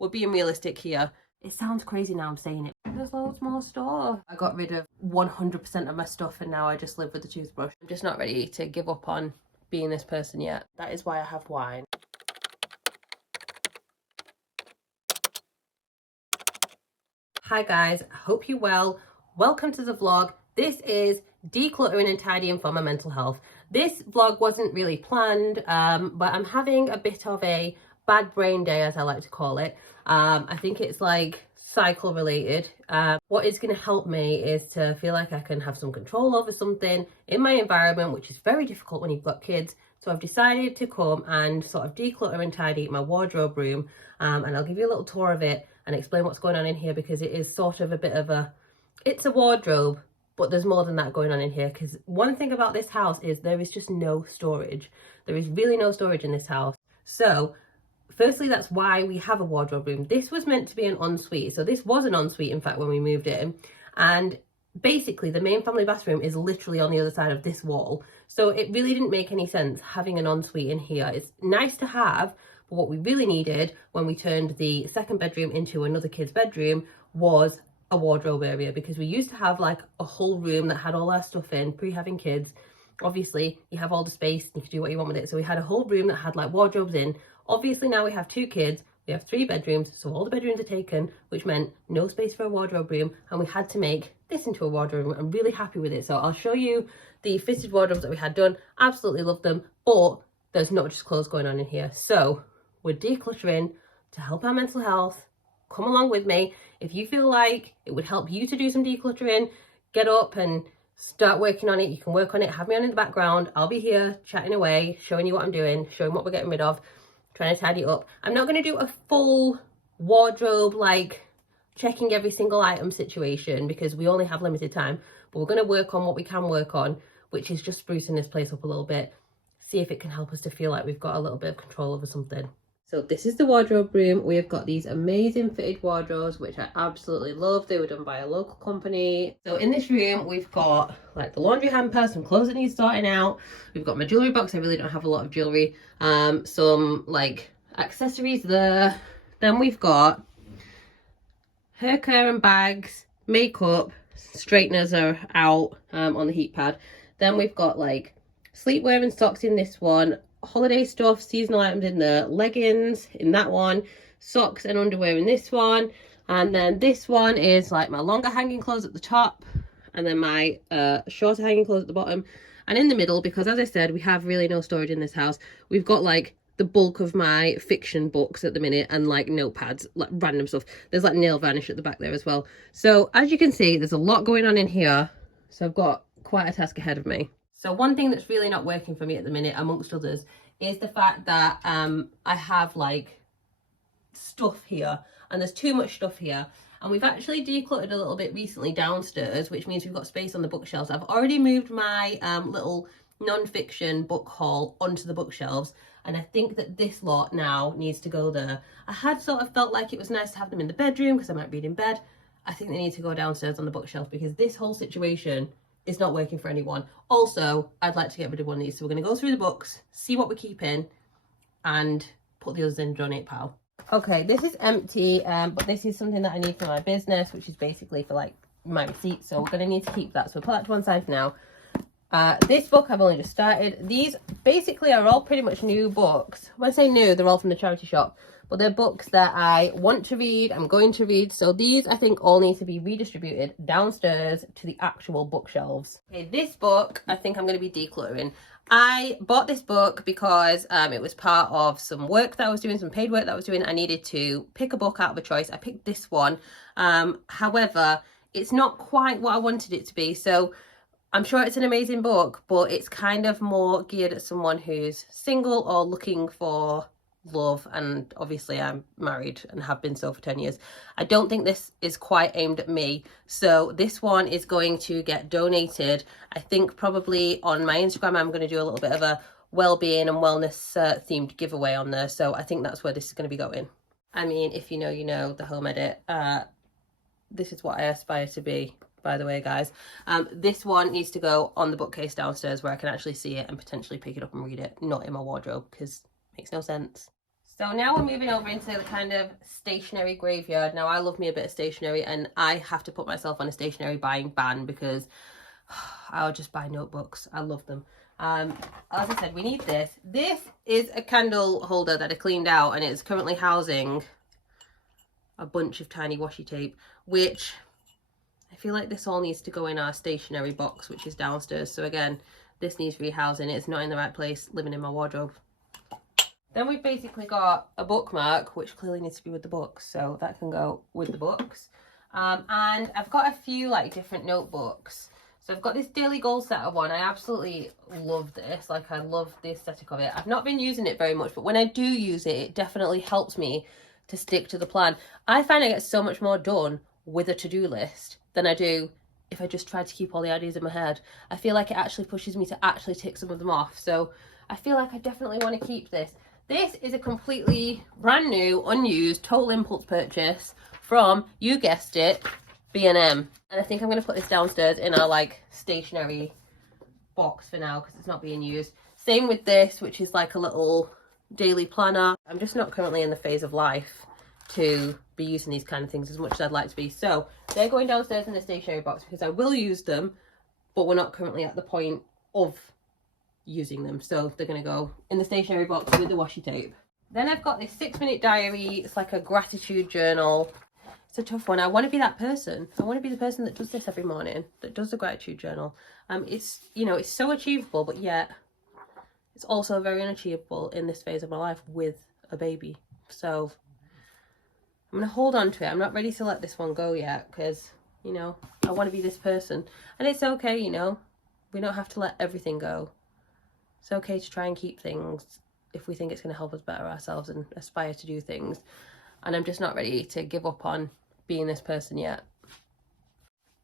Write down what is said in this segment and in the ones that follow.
we're being realistic here. It sounds crazy now I'm saying it. There's loads more stuff. I got rid of 100% of my stuff and now I just live with a toothbrush. I'm just not ready to give up on being this person yet. That is why I have wine. Hi guys, I hope you're well. Welcome to the vlog. This is decluttering and tidying for my mental health. This vlog wasn't really planned, but I'm having a bit of a bad brain day, as I like to call it. I think it's like cycle related. What is going to help me is to feel like I can have some control over something in my environment, which is very difficult when you've got kids. So I've decided to come and sort of declutter and tidy my wardrobe room, and I'll give you a little tour of it and explain what's going on in here, because it is sort of a bit of a, it's a wardrobe, but there's more than that going on in here. Because one thing about this house is there is just no storage. There is really no storage in this house. So firstly, that's why we have a wardrobe room. This was meant to be an ensuite. So this was an ensuite, in fact, when we moved in. And basically the main family bathroom is literally on the other side of this wall. So it really didn't make any sense having an ensuite in here. It's nice to have, but what we really needed when we turned the second bedroom into another kid's bedroom was a wardrobe area, because we used to have like a whole room that had all our stuff in, pre-having kids. Obviously you have all the space and you can do what you want with it. So we had a whole room that had like wardrobes in. Obviously now we have 2 kids, we have 3 bedrooms, so all the bedrooms are taken, which meant no space for a wardrobe room, and we had to make this into a wardrobe room. I'm really happy with it. So I'll show you the fitted wardrobes that we had done. Absolutely love them, but there's not just clothes going on in here. So we're decluttering to help our mental health. Come along with me. If you feel like it would help you to do some decluttering, get up and start working on it. You can work on it, have me on in the background. I'll be here chatting away, showing you what I'm doing, showing what we're getting rid of, trying to tidy it up. I'm not going to do a full wardrobe, like checking every single item situation, because we only have limited time, but we're going to work on what we can work on, which is just sprucing this place up a little bit, see if it can help us to feel like we've got a little bit of control over something. So this is the wardrobe room. We've got these amazing fitted wardrobes, which I absolutely love. They were done by a local company. So in this room, we've got like the laundry hamper, some clothes that need sorting out. We've got my jewellery box. I really don't have a lot of jewellery. Some like accessories there. Then we've got hair care and bags, makeup, straighteners are out on the heat pad. Then we've got like sleepwear and socks in this one, holiday stuff, seasonal items in there, leggings in that one, socks and underwear in this one, and then this one is like my longer hanging clothes at the top, and then my shorter hanging clothes at the bottom. And in the middle, because as I said, we have really no storage in this house, we've got like the bulk of my fiction books at the minute, and like notepads, like random stuff. There's like nail varnish at the back there as well. So as you can see, there's a lot going on in here, so I've got quite a task ahead of me. So one thing that's really not working for me at the minute, amongst others, is the fact that I have like stuff here, and there's too much stuff here. And we've actually decluttered a little bit recently downstairs, which means we've got space on the bookshelves. I've already moved my little non-fiction book haul onto the bookshelves, and I think that this lot now needs to go there. I had sort of felt like it was nice to have them in the bedroom because I might read in bed. I think they need to go downstairs on the bookshelf, because this whole situation is not working for anyone. Also, I'd like to get rid of one of these, so we're going to go through the books, see what we're keeping, and put the others in donate pile. Okay, this is empty, but this is something that I need for my business, which is basically for like my receipts, so we're going to need to keep that, so we'll put that to one side for now. This book I've only just started. These basically are all pretty much new books. When I say new, they're all from the charity shop, but they're books that I want to read, I'm going to read. So these I think all need to be redistributed downstairs to the actual bookshelves. Okay, this book I think I'm going to be decluttering. I bought this book because it was part of some work that I was doing, some paid work that I was doing. I needed to pick a book out of a choice. I picked this one. However, it's not quite what I wanted it to be. So I'm sure it's an amazing book, but it's kind of more geared at someone who's single or looking for love, and obviously I'm married and have been so for 10 years. I don't think this is quite aimed at me, so this one is going to get donated. I think probably on my Instagram I'm going to do a little bit of a well-being and wellness themed giveaway on there, so I think that's where this is going to be going. I mean, if you know, you know, the home edit. This is what I aspire to be, by the way, guys. This one needs to go on the bookcase downstairs where I can actually see it and potentially pick it up and read it, not in my wardrobe, because it makes no sense. So now we're moving over into the kind of stationery graveyard. Now I love me a bit of stationery, and I have to put myself on a stationery buying ban because I'll just buy notebooks. I love them. As I said, we need this. This is a candle holder that I cleaned out, and it's currently housing a bunch of tiny washi tape, which I feel like this all needs to go in our stationery box, which is downstairs. So again, this needs rehousing. It's not in the right place, living in my wardrobe. Then we've basically got a bookmark, which clearly needs to be with the books, so that can go with the books. And I've got a few like different notebooks. So I've got this daily goal setter one. I absolutely love this. Like, I love the aesthetic of it. I've not been using it very much, but when I do use it, it definitely helps me to stick to the plan. I find I get so much more done with a to-do list than I do if I just try to keep all the ideas in my head. I feel like it actually pushes me to actually tick some of them off. So I feel like I definitely want to keep this. This is a completely brand new, unused, total impulse purchase from, you guessed it, B&M. And I think I'm going to put this downstairs in our like stationery box for now because it's not being used. Same with this, which is like a little daily planner. I'm just not currently in the phase of life to be using these kind of things as much as I'd like to be. So they're going downstairs in the stationery box because I will use them, but we're not currently at the point of using them, so they're going to go in the stationery box with the washi tape. Then I've got this 6-minute diary. It's like a gratitude journal. It's a tough one. I want to be that person. I want to be the person that does this every morning, that does the gratitude journal. It's, you know, it's so achievable, but yet it's also very unachievable in this phase of my life with a baby. So I'm going to hold on to it. I'm not ready to let this one go yet because, you know, I want to be this person. And it's okay, you know, we don't have to let everything go. It's okay to try and keep things if we think it's going to help us better ourselves and aspire to do things. And I'm just not ready to give up on being this person yet.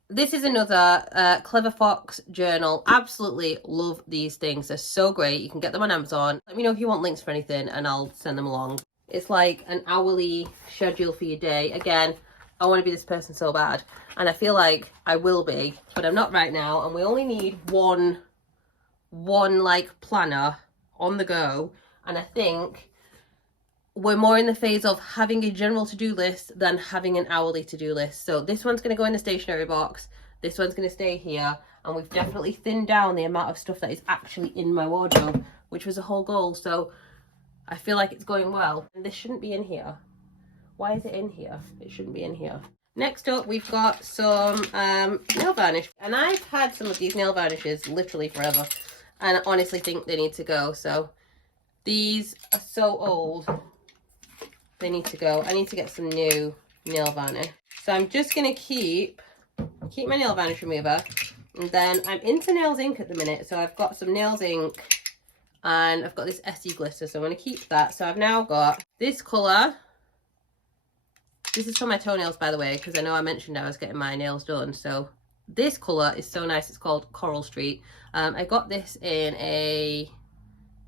This is another Clever Fox journal. Absolutely love these things. They're so great. You can get them on Amazon. Let me know if you want links for anything and I'll send them along. It's like an hourly schedule for your day. Again, I want to be this person so bad. And I feel like I will be, but I'm not right now. And we only need one like planner on the go, and I think we're more in the phase of having a general to-do list than having an hourly to-do list. So this one's going to go in the stationery box, this one's going to stay here, and we've definitely thinned down the amount of stuff that is actually in my wardrobe, which was a whole goal. So I feel like it's going well. And this shouldn't be in here. Why is it in here? It shouldn't be in here. Next up, we've got some nail varnish, and I've had some of these nail varnishes literally forever. And I honestly think they need to go. So these are so old. They need to go. I need to get some new nail varnish. So I'm just going to keep my nail varnish remover. And then I'm into nails ink at the minute. So I've got some nails ink and I've got this Essie glitter. So I'm going to keep that. So I've now got this colour. This is for my toenails, by the way, because I know I mentioned I was getting my nails done. So this colour is so nice. It's called Coral Street. I got this in a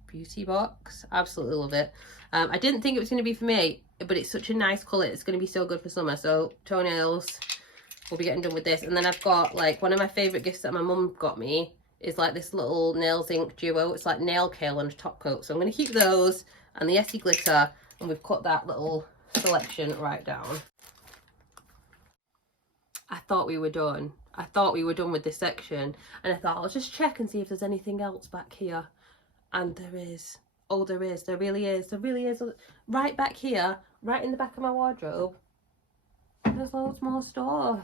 beauty box. Absolutely love it. I didn't think it was going to be for me, but it's such a nice colour. It's going to be so good for summer. So toenails, we'll be getting done with this. And then I've got like one of my favourite gifts that my mum got me is like this little nails ink duo. It's like nail kale and top coat. So I'm going to keep those and the Essie glitter, and we've cut that little selection right down. I thought we were done. I thought we were done with this section, and I thought I'll just check and see if there's anything else back here. And there is. Oh, there is. There really is. There really is. Right back here, right in the back of my wardrobe, there's loads more stuff.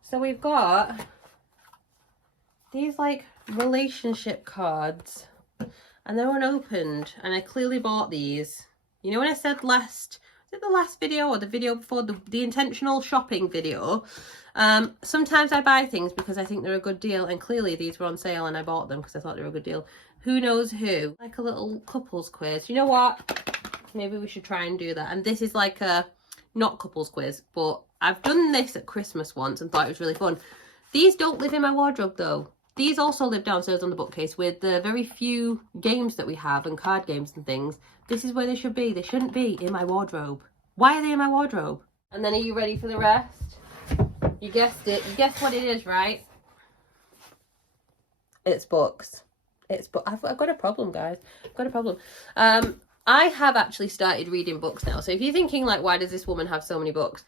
So we've got these like relationship cards, and they're unopened, and I clearly bought these. You know when I said last, was it the last video or the video before, the intentional shopping video? Sometimes I buy things because I think they're a good deal, and clearly these were on sale and I bought them because I thought they were a good deal. Who knows who? Like a little couples quiz. You know what? Maybe we should try and do that. And this is like a, not couples quiz, but I've done this at Christmas once and thought it was really fun. These don't live in my wardrobe though. These also live downstairs on the bookcase with the very few games that we have and card games and things. This is where they should be. They shouldn't be in my wardrobe. Why are they in my wardrobe? And then are you ready for the rest? You guessed it. You guessed what it is, right? It's books. It's I've got a problem, guys. I've got a problem. I have actually started reading books now. So if you're thinking like, why does this woman have so many books?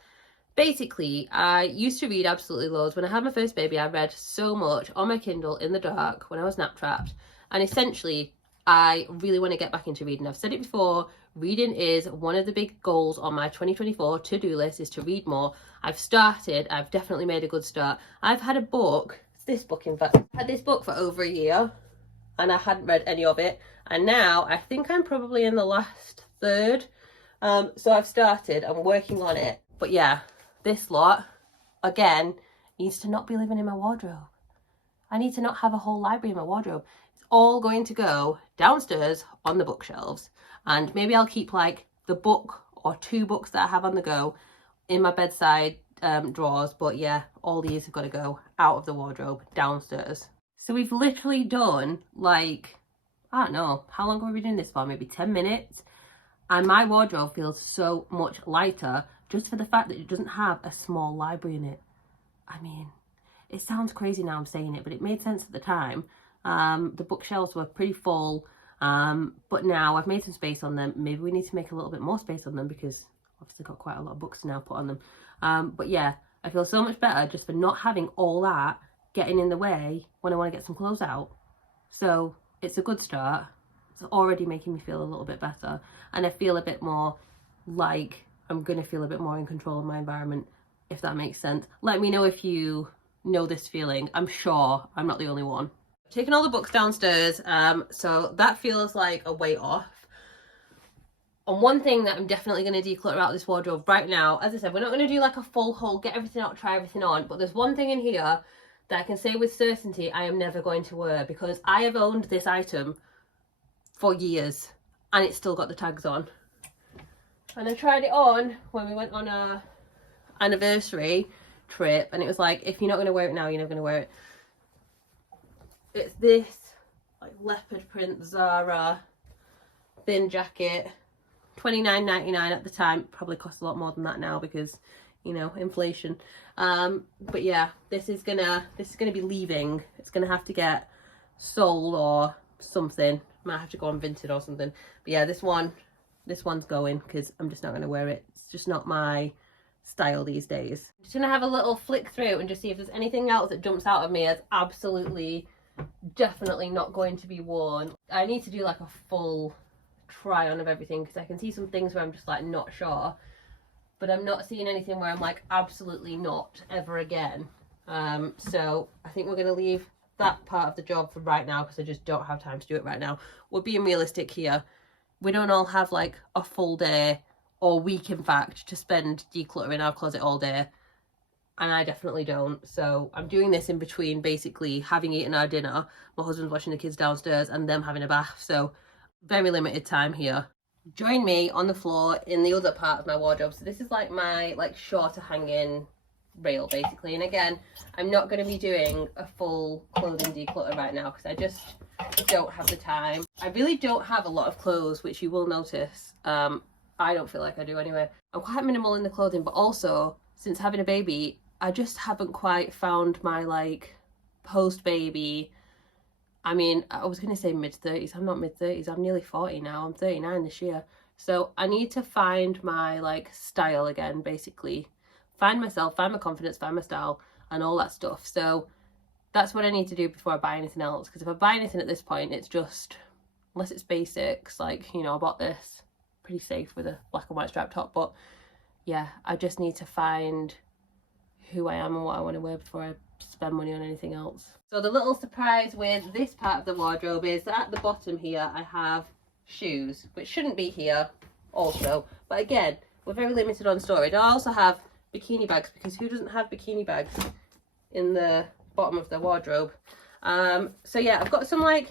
Basically, I used to read absolutely loads. When I had my first baby, I read so much on my Kindle in the dark when I was nap trapped. And essentially, I really want to get back into reading. I've said it before, reading is one of the big goals on my 2024 to-do list, is to read more. I've started, I've definitely made a good start. I've had a book, it's this book in fact, I had this book for over a year and I hadn't read any of it. And now I think I'm probably in the last third. So I've started, I'm working on it. But yeah, this lot, again, needs to not be living in my wardrobe. I need to not have a whole library in my wardrobe. It's all going to go downstairs on the bookshelves. And maybe I'll keep like the book or 2 books that I have on the go in my bedside drawers. But yeah, all these have got to go out of the wardrobe downstairs. So we've literally done like, I don't know, how long have we been doing this for? Maybe 10 minutes. And my wardrobe feels so much lighter just for the fact that it doesn't have a small library in it. I mean, it sounds crazy now I'm saying it, but it made sense at the time. The bookshelves were pretty full, but now I've made some space on them. Maybe we need to make a little bit more space on them because obviously got quite a lot of books now put on them. But yeah, I feel so much better just for not having all that getting in the way when I want to get some clothes out. So it's a good start. It's already making me feel a little bit better, and I feel a bit more like I'm gonna feel a bit more in control of my environment, if that makes sense. Let me know if you know this feeling. I'm sure I'm not the only one. Taking all the books downstairs, so that feels like a weight off. And one thing that I'm definitely going to declutter out this wardrobe right now, as I said, we're not going to do like a full haul, get everything out, try everything on, but there's one thing in here that I can say with certainty I am never going to wear, because I have owned this item for years and it's still got the tags on. And I tried it on when we went on our anniversary trip, and it was like, if you're not going to wear it now, you're never going to wear it. It's this like leopard print Zara thin jacket, $29.99 at the time. Probably costs a lot more than that now because, you know, inflation. But yeah, this is gonna be leaving. It's gonna have to get sold or something. Might have to go on Vinted or something. But yeah, this one's going because I'm just not gonna wear it. It's just not my style these days. I'm just gonna have a little flick through and just see if there's anything else that jumps out of me as absolutely definitely not going to be worn. I need to do like a full try on of everything because I can see some things where I'm just like not sure, but I'm not seeing anything where I'm like absolutely not ever again. So I think we're going to leave that part of the job for right now because I just don't have time to do it right now. We're being realistic here. We don't all have like a full day or week in fact to spend decluttering our closet all day, and I definitely don't. So I'm doing this in between basically having eaten our dinner, my husband's watching the kids downstairs, and them having a bath. So very limited time here. Join me on the floor in the other part of my wardrobe. So this is like my like shorter hanging rail basically, and again I'm not going to be doing a full clothing declutter right now because I just don't have the time. I really don't have a lot of clothes, which you will notice. I don't feel like I do anyway. I'm quite minimal in the clothing, but also since having a baby I just haven't quite found my like post baby, I mean, I was going to say mid-30s. I'm not mid-30s. I'm nearly 40 now. I'm 39 this year. So I need to find my like style again, basically. Find myself, find my confidence, find my style and all that stuff. So that's what I need to do before I buy anything else. Because if I buy anything at this point, it's just, unless it's basics, like, you know, I bought this pretty safe with a black and white striped top. But yeah, I just need to find who I am and what I want to wear before I spend money on anything else. So the little surprise with this part of the wardrobe is that at the bottom here I have shoes, which shouldn't be here also, but again we're very limited on storage. I also have bikini bags, because who doesn't have bikini bags in the bottom of their wardrobe? So yeah, I've got some like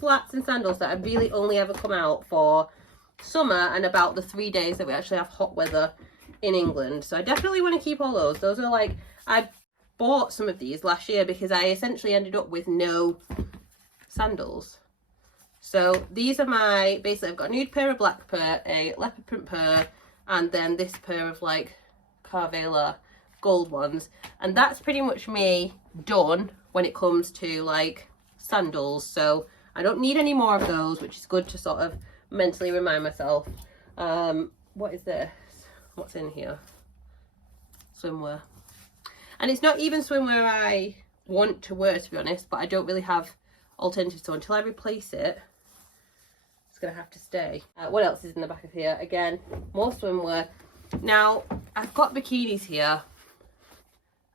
flats and sandals that I really only ever come out for summer and about the 3 days that we actually have hot weather in England. So I definitely want to keep all those. Those are like, I bought some of these last year because I essentially ended up with no sandals. So these are my, basically I've got a nude pair, a black pair, a leopard print pair, and then this pair of like Carvela gold ones. And that's pretty much me done when it comes to like sandals. So I don't need any more of those, which is good to sort of mentally remind myself. What is this? What's in here? Swimwear. And it's not even swimwear I want to wear, to be honest, but I don't really have alternatives. So until I replace it, it's going to have to stay. What else is in the back of here? Again, more swimwear. Now, I've got bikinis here.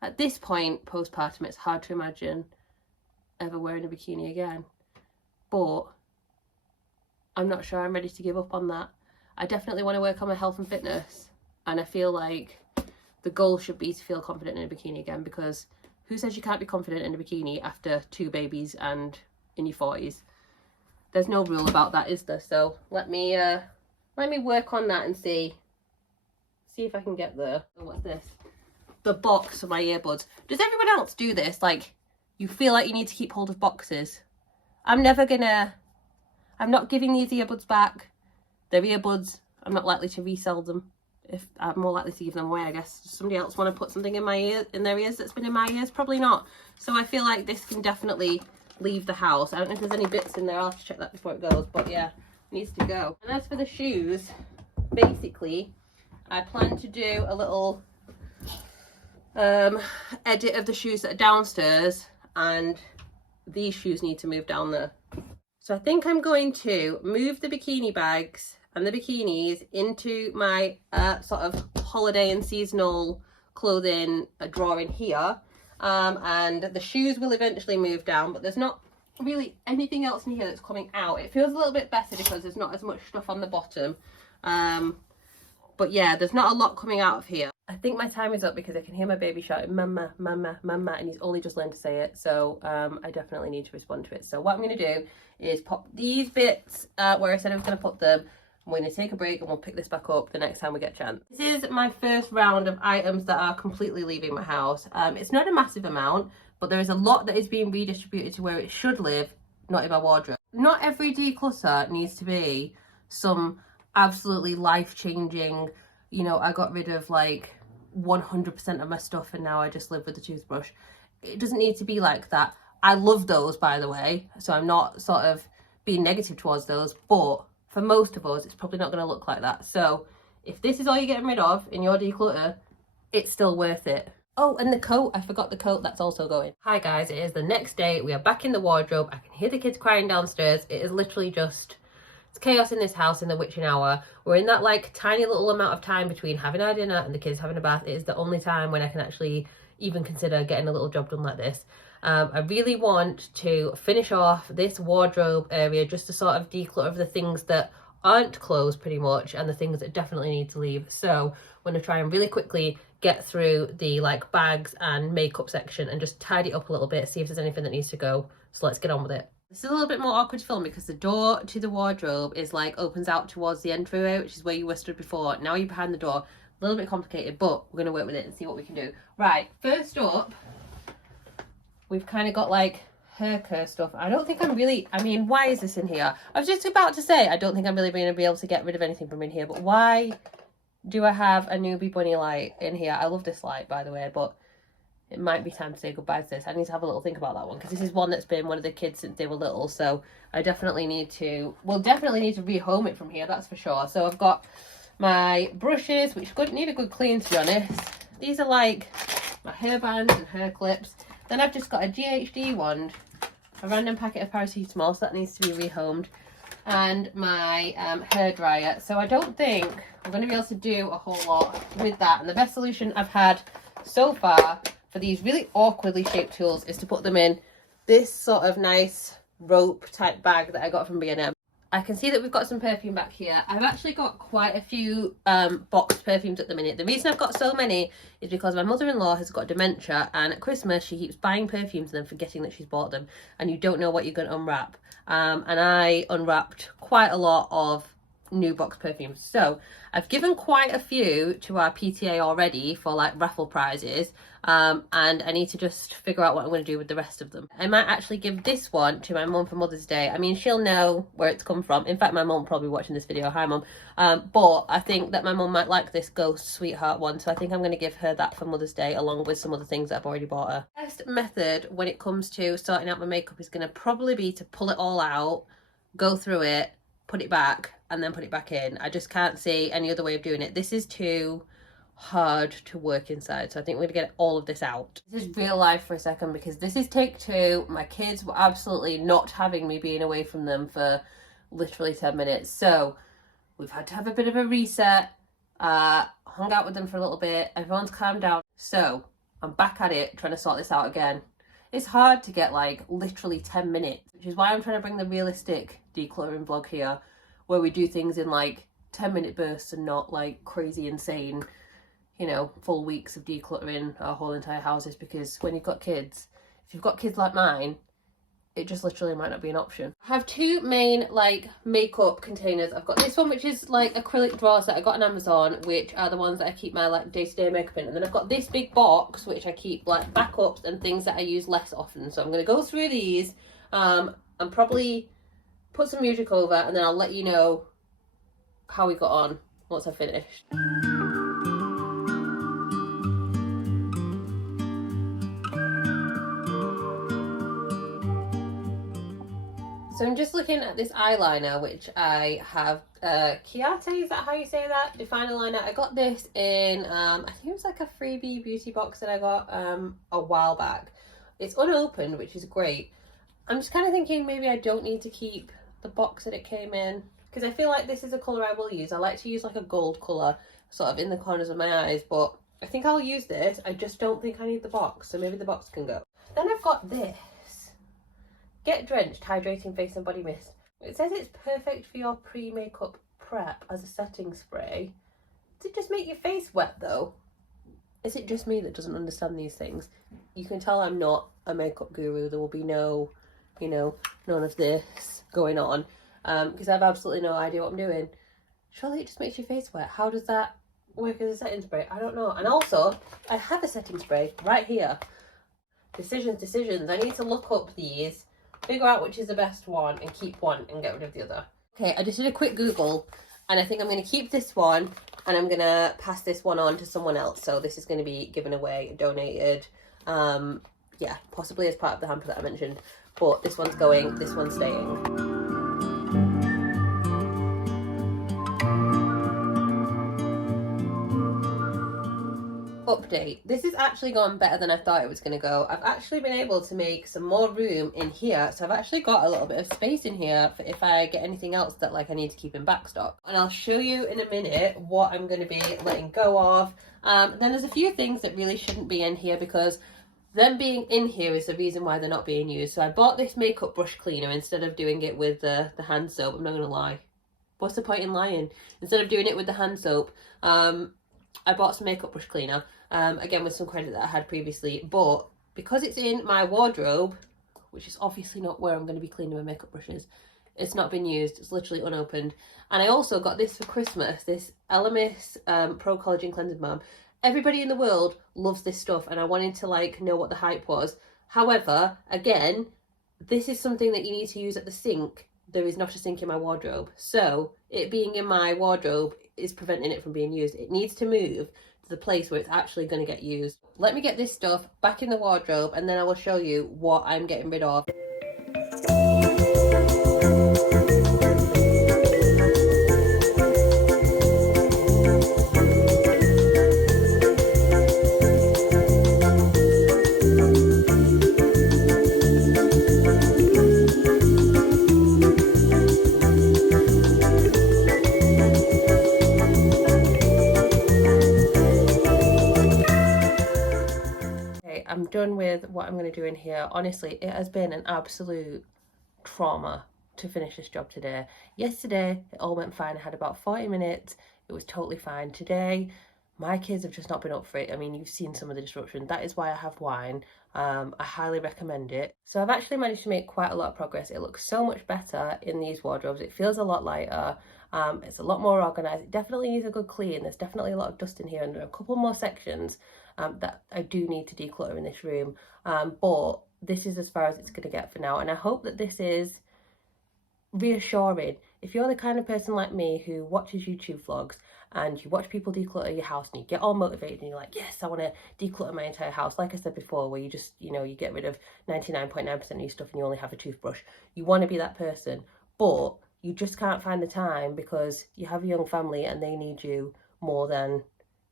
At this point, postpartum, it's hard to imagine ever wearing a bikini again. But I'm not sure I'm ready to give up on that. I definitely want to work on my health and fitness. And I feel like the goal should be to feel confident in a bikini again, because who says you can't be confident in a bikini after 2 babies and in your 40s? There's no rule about that, is there? So let me work on that and see if I can get there. Oh, what's this? The box for my earbuds. Does everyone else do this? Like, you feel like you need to keep hold of boxes? I'm not giving these earbuds back. They're earbuds. I'm not likely to resell them. If I'm more likely to give them away, I guess. Does somebody else want to put something in their ears that's been in my ears? Probably not. So I feel like this can definitely leave the house. I don't know if there's any bits in there. I'll have to check that before it goes. But yeah, it needs to go. And as for the shoes, basically, I plan to do a little edit of the shoes that are downstairs, and these shoes need to move down there. So I think I'm going to move the bikini bags and the bikinis into my sort of holiday and seasonal clothing drawer in here, and the shoes will eventually move down, but there's not really anything else in here that's coming out. It feels a little bit better because there's not as much stuff on the bottom, but yeah, there's not a lot coming out of here. I think my time is up because I can hear my baby shouting mama, mama, mama, and he's only just learned to say it, so I definitely need to respond to it. So what I'm going to do is pop these bits where I said I was going to put them. I'm going to take a break and we'll pick this back up the next time we get a chance. This is my first round of items that are completely leaving my house. It's not a massive amount, but there is a lot that is being redistributed to where it should live, not in my wardrobe. Not every declutter needs to be some absolutely life-changing, you know, I got rid of like 100% of my stuff and now I just live with a toothbrush. It doesn't need to be like that. I love those, by the way, so I'm not sort of being negative towards those, but for most of us, it's probably not going to look like that. So if this is all you're getting rid of in your declutter, it's still worth it. Oh, and the coat. I forgot the coat. That's also going. Hi guys, it is the next day. We are back in the wardrobe. I can hear the kids crying downstairs. It is literally just, it's chaos in this house in the witching hour. We're in that like tiny little amount of time between having our dinner and the kids having a bath. It is the only time when I can actually even consider getting a little job done like this. I really want to finish off this wardrobe area just to sort of declutter the things that aren't clothes pretty much and the things that definitely need to leave. So I'm going to try and really quickly get through the like bags and makeup section and just tidy it up a little bit, see if there's anything that needs to go. So let's get on with it. This is a little bit more awkward to film because the door to the wardrobe is like opens out towards the entryway, which is where you were stood before. Now you're behind the door. A little bit complicated, but we're going to work with it and see what we can do. Right, first up, we've kind of got like hair care stuff. I don't think I'm really, I mean, why is this in here? I was just about to say, I don't think I'm really going to be able to get rid of anything from in here, but why do I have a newbie bunny light in here? I love this light, by the way, but it might be time to say goodbye to this. I need to have a little think about that one, because this is one that's been one of the kids since they were little, so I definitely need to, we'll definitely need to rehome it from here, that's for sure. So I've got my brushes, which need a good clean, to be honest. These are like my hair bands and hair clips. Then I've just got a GHD wand, a random packet of paracetamol, so that needs to be rehomed, and my hair dryer. So I don't think I'm going to be able to do a whole lot with that. And the best solution I've had so far for these really awkwardly shaped tools is to put them in this sort of nice rope type bag that I got from B&M. I can see that we've got some perfume back here. I've actually got quite a few boxed perfumes at the minute. The reason I've got so many is because my mother-in-law has got dementia, and at Christmas she keeps buying perfumes and then forgetting that she's bought them, and you don't know what you're going to unwrap. And I unwrapped quite a lot of new box perfumes. So I've given quite a few to our PTA already for like raffle prizes, and I need to just figure out what I'm going to do with the rest of them. I might actually give this one to my mum for Mother's Day. I mean, she'll know where it's come from. In fact, my mum will probably be watching this video. Hi mum. But I think that my mum might like this Ghost Sweetheart one, so I think I'm going to give her that for Mother's Day along with some other things that I've already bought her. The best method when it comes to sorting out my makeup is going to probably be to pull it all out, go through it, put it back, and then put it back in. I just can't see any other way of doing it. This is too hard to work inside, so I think we're gonna get all of this out. This is real life for a second, because this is take 2. My kids were absolutely not having me being away from them for literally 10 minutes, so we've had to have a bit of a reset. Hung out with them for a little bit, everyone's calmed down, so I'm back at it trying to sort this out again. It's hard to get like literally 10 minutes, which is why I'm trying to bring the realistic decluttering vlog here, where we do things in like 10-minute bursts and not like crazy insane, you know, full weeks of decluttering our whole entire houses. Because when you've got kids, if you've got kids like mine, it just literally might not be an option. I have 2 main like makeup containers. I've got this one, which is like acrylic drawers that I got on Amazon, which are the ones that I keep my like day-to-day makeup in. And then I've got this big box, which I keep like backups and things that I use less often. So I'm going to go through these and probably put some music over, and then I'll let you know how we got on once I've finished. So I'm just looking at this eyeliner, which I have, Chiati, is that how you say that? Define liner. I got this in, I think it was like a freebie beauty box that I got a while back. It's unopened, which is great. I'm just kind of thinking maybe I don't need to keep the box that it came in, because I feel like this is a colour I will use. I like to use like a gold colour sort of in the corners of my eyes, but I think I'll use this. I just don't think I need the box, so maybe the box can go. Then I've got this. Get Drenched Hydrating Face and Body Mist. It says it's perfect for your pre-makeup prep as a setting spray. Does it just make your face wet though? Is it just me that doesn't understand these things? You can tell I'm not a makeup guru. There will be no, you know, none of this going on, because I have absolutely no idea what I'm doing. Surely it just makes your face wet. How does that work as a setting spray? I don't know. And also, I have a setting spray right here. Decisions. I need to look up these, figure out which is the best one, and keep one and get rid of the other. Okay, I just did a quick Google, and I think I'm going to keep this one, and I'm going to pass this one on to someone else. So this is going to be given away, donated, yeah, possibly as part of the hamper that I mentioned. But this one's going, this one's staying. Update. This has actually gone better than I thought it was going to go. I've actually been able to make some more room in here, so I've actually got a little bit of space in here for if I get anything else that like I need to keep in backstock. And I'll show you in a minute what I'm going to be letting go of. Then there's a few things that really shouldn't be in here, because them being in here is the reason why they're not being used. So I bought this makeup brush cleaner instead of doing it with the hand soap. I'm not going to lie. What's the point in lying? Instead of doing it with the hand soap, I bought some makeup brush cleaner, again with some credit that I had previously, but because it's in my wardrobe, which is obviously not where I'm going to be cleaning my makeup brushes, it's not been used. It's literally unopened. And I also got this for Christmas, this Elemis Pro Collagen Cleansing Balm. Everybody in the world loves this stuff, and I wanted to like know what the hype was. However, again, this is something that you need to use at the sink. There is not a sink in my wardrobe, so it being in my wardrobe is preventing it from being used. It needs to move to the place where it's actually going to get used. Let me get this stuff back in the wardrobe, and then I will show you what I'm getting rid of. I'm done with what I'm going to do in here. Honestly, it has been an absolute trauma to finish this job today. Yesterday, it all went fine. I had about 40 minutes. It was totally fine. Today, my kids have just not been up for it. I mean, you've seen some of the disruption. That is why I have wine. I highly recommend it. So I've actually managed to make quite a lot of progress. It looks so much better in these wardrobes. It feels a lot lighter. It's a lot more organised. It definitely needs a good clean. There's definitely a lot of dust in here, and there are a couple more sections that I do need to declutter in this room. But this is as far as it's going to get for now. And I hope that this is reassuring. If you're the kind of person like me who watches YouTube vlogs and you watch people declutter your house and you get all motivated and you're like, yes, I want to declutter my entire house, like I said before, where you just, you know, you get rid of 99.9% of your stuff and you only have a toothbrush. You want to be that person, but you just can't find the time because you have a young family and they need you more than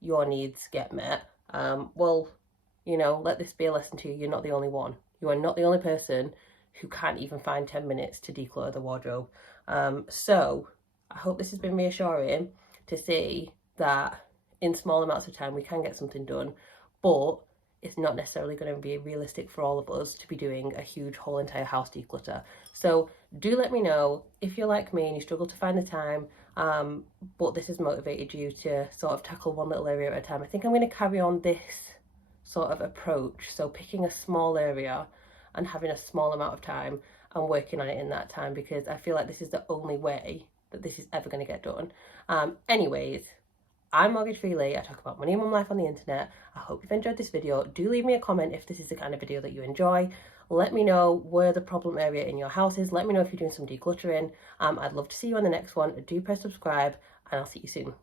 your needs get met, well, you know, let this be a lesson to you. You're not the only one. You are not the only person who can't even find 10 minutes to declutter the wardrobe. So I hope this has been reassuring to see that in small amounts of time we can get something done, but it's not necessarily going to be realistic for all of us to be doing a huge whole entire house declutter. So do let me know if you're like me and you struggle to find the time, but this has motivated you to sort of tackle one little area at a time. I think I'm going to carry on this sort of approach, so picking a small area and having a small amount of time and working on it in that time, because I feel like this is the only way that this is ever going to get done. Anyways, I'm Mortgage Free Lee. I talk about money and mum life on the internet. I hope you've enjoyed this video. Do leave me a comment if this is the kind of video that you enjoy. Let me know where the problem area in your house is. Let me know if you're doing some decluttering. I'd love to see you on the next one. Do press subscribe and I'll see you soon.